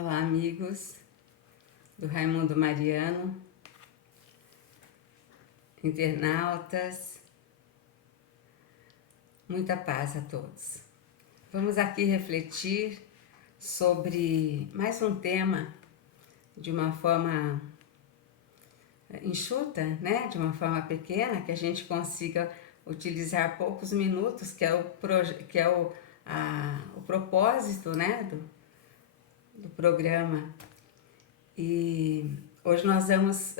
Olá, amigos do Raimundo Mariano, internautas, muita paz a todos. Vamos aqui refletir sobre mais um tema de uma forma enxuta, né? De uma forma pequena, que a gente consiga utilizar poucos minutos, que é o propósito, né? do programa. E hoje nós vamos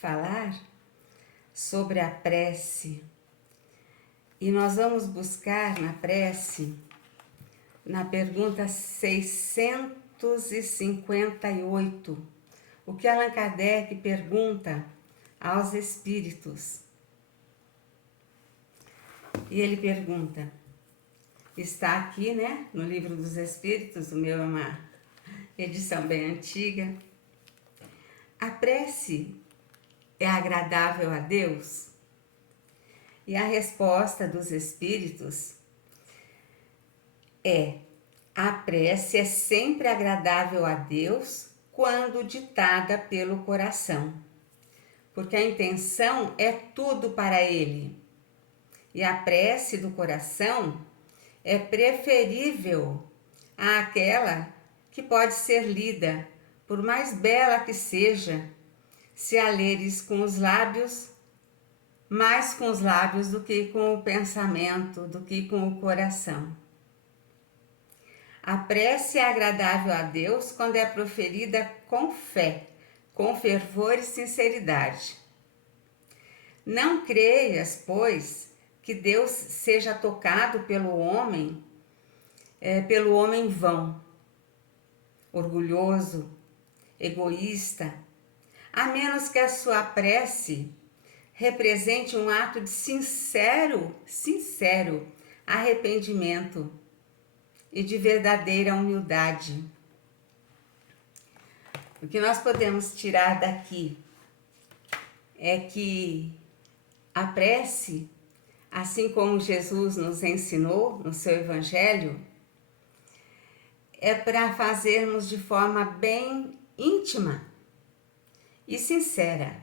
falar sobre a prece. E nós vamos buscar na prece, na pergunta 658, o que Allan Kardec pergunta aos espíritos. E ele pergunta, está aqui, né, no Livro dos Espíritos, o meu é uma edição bem antiga. A prece é agradável a Deus? E a resposta dos espíritos é: a prece é sempre agradável a Deus quando ditada pelo coração, porque a intenção é tudo para Ele. E a prece do coração é preferível àquela que pode ser lida, por mais bela que seja, se a leres com os lábios, mais com os lábios do que com o pensamento, do que com o coração. A prece é agradável a Deus quando é proferida com fé, com fervor e sinceridade. Não creias, pois, que Deus seja tocado pelo homem vão, orgulhoso, egoísta, a menos que a sua prece represente um ato de sincero arrependimento e de verdadeira humildade. O que nós podemos tirar daqui é que a prece, assim como Jesus nos ensinou no seu Evangelho, é para fazermos de forma bem íntima e sincera.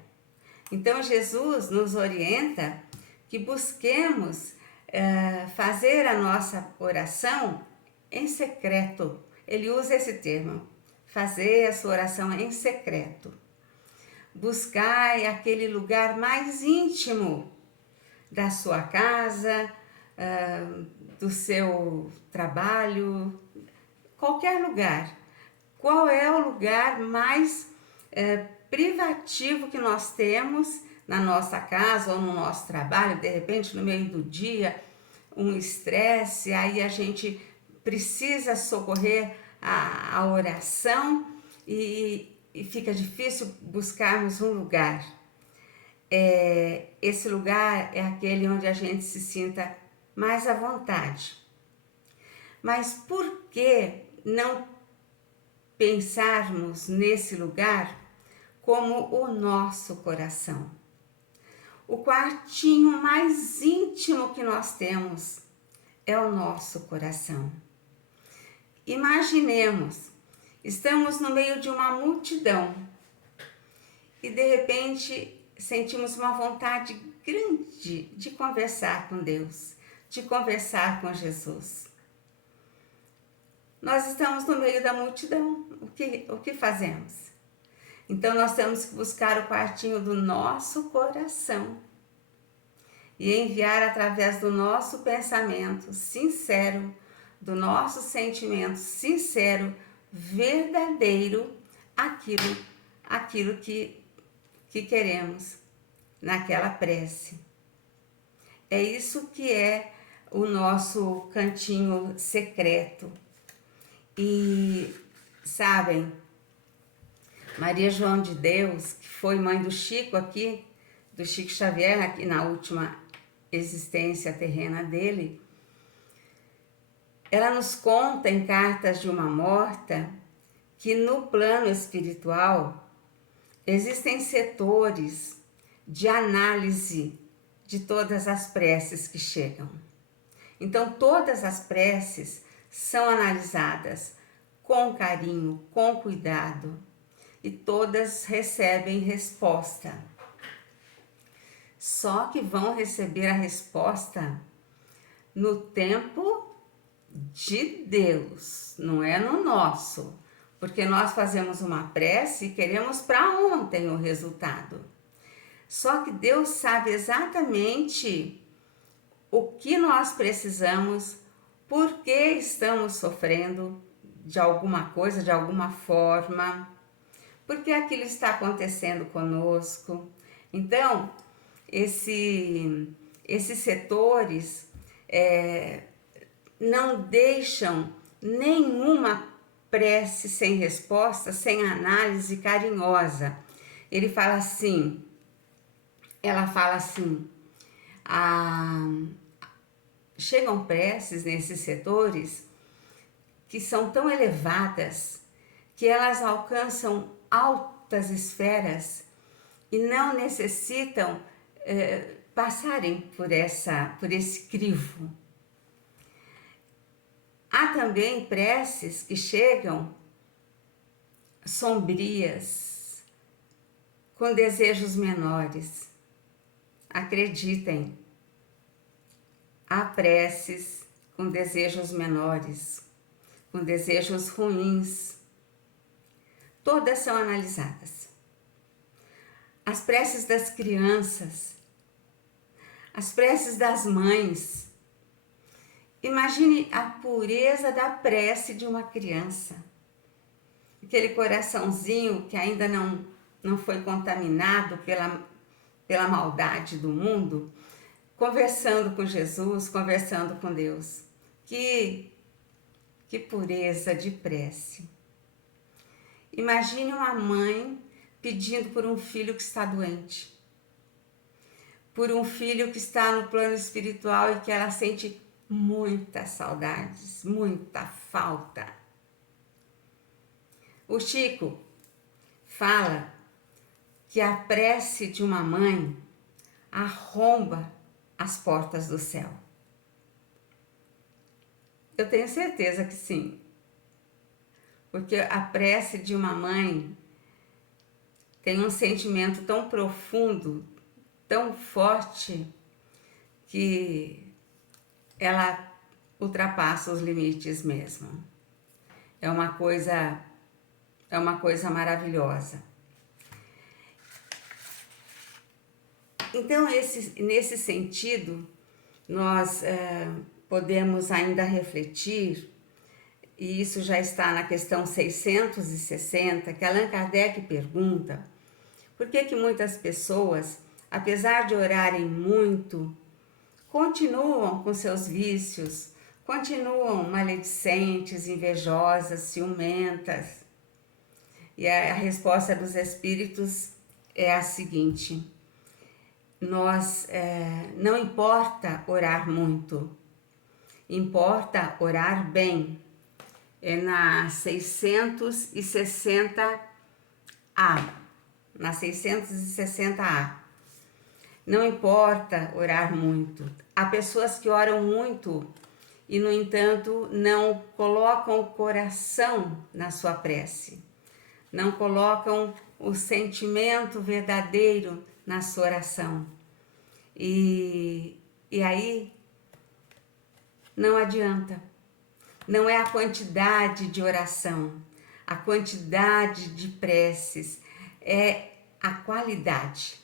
Então Jesus nos orienta que busquemos fazer a nossa oração em secreto. Ele usa esse termo, fazer a sua oração em secreto. Buscai aquele lugar mais íntimo da sua casa, do seu trabalho, qualquer lugar. Qual é o lugar mais privativo que nós temos na nossa casa ou no nosso trabalho? De repente, no meio do dia, um estresse, aí a gente precisa socorrer a oração e fica difícil buscarmos um lugar. Esse lugar é aquele onde a gente se sinta mais à vontade. Mas por que não pensarmos nesse lugar como o nosso coração? O quartinho mais íntimo que nós temos é o nosso coração. Imaginemos, estamos no meio de uma multidão e de repente sentimos uma vontade grande de conversar com Deus, de conversar com Jesus. Nós estamos no meio da multidão, o que fazemos? Então nós temos que buscar o quartinho do nosso coração e enviar através do nosso pensamento sincero, do nosso sentimento sincero, verdadeiro, aquilo que queremos naquela prece. É isso que é o nosso cantinho secreto. E sabem, Maria João de Deus, que foi mãe do Chico aqui, do Chico Xavier, aqui na última existência terrena dele, ela nos conta em Cartas de uma Morta que no plano espiritual existem setores de análise de todas as preces que chegam. Então todas as preces são analisadas com carinho, com cuidado, e todas recebem resposta. Só que vão receber a resposta no tempo de Deus, não é no nosso, porque nós fazemos uma prece e queremos para ontem o resultado. Só que Deus sabe exatamente o que nós precisamos, por que estamos sofrendo de alguma coisa, de alguma forma, porque aquilo está acontecendo conosco. Então, esses setores não deixam nenhuma prece sem resposta, sem análise carinhosa. Ela fala assim, chegam preces nesses setores que são tão elevadas que elas alcançam altas esferas e não necessitam passarem por esse crivo. Há também preces que chegam sombrias, com desejos menores. Acreditem, há preces com desejos menores, com desejos ruins. Todas são analisadas. As preces das crianças, as preces das mães. Imagine a pureza da prece de uma criança. Aquele coraçãozinho que ainda não foi contaminado pela maldade do mundo, conversando com Jesus, conversando com Deus. Que pureza de prece. Imagine uma mãe pedindo por um filho que está doente, por um filho que está no plano espiritual e que ela sente muitas saudades, muita falta. O Chico fala que a prece de uma mãe arromba as portas do céu. Eu tenho certeza que sim, porque a prece de uma mãe tem um sentimento tão profundo, tão forte, que ela ultrapassa os limites mesmo. É uma coisa maravilhosa. Então, nesse sentido, nós podemos ainda refletir, e isso já está na questão 660, que Allan Kardec pergunta por que muitas pessoas, apesar de orarem muito, continuam com seus vícios, continuam maledicentes, invejosas, ciumentas. E a resposta dos espíritos é a seguinte: não importa orar muito, importa orar bem. É na 660A. Na 660A. Não importa orar muito. Há pessoas que oram muito e, no entanto, não colocam o coração na sua prece. Não colocam o sentimento verdadeiro na sua oração. E aí não adianta. Não é a quantidade de oração, a quantidade de preces, é a qualidade.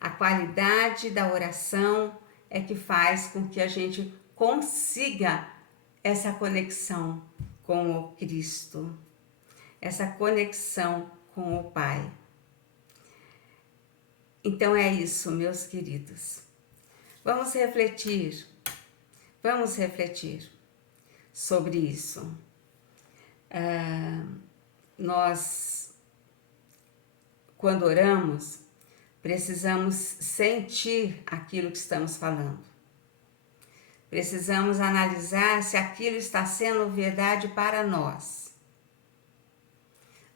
A qualidade da oração é que faz com que a gente consiga essa conexão com o Cristo, essa conexão com o Pai. Então é isso, meus queridos. Vamos refletir sobre isso. Nós, quando oramos, precisamos sentir aquilo que estamos falando. Precisamos analisar se aquilo está sendo verdade para nós.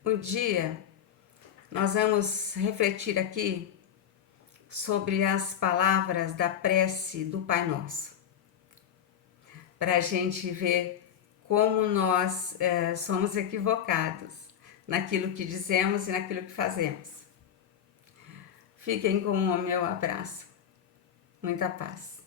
Um dia, nós vamos refletir aqui sobre as palavras da prece do Pai Nosso, para a gente ver como nós somos equivocados naquilo que dizemos e naquilo que fazemos. Fiquem com o meu abraço. Muita paz.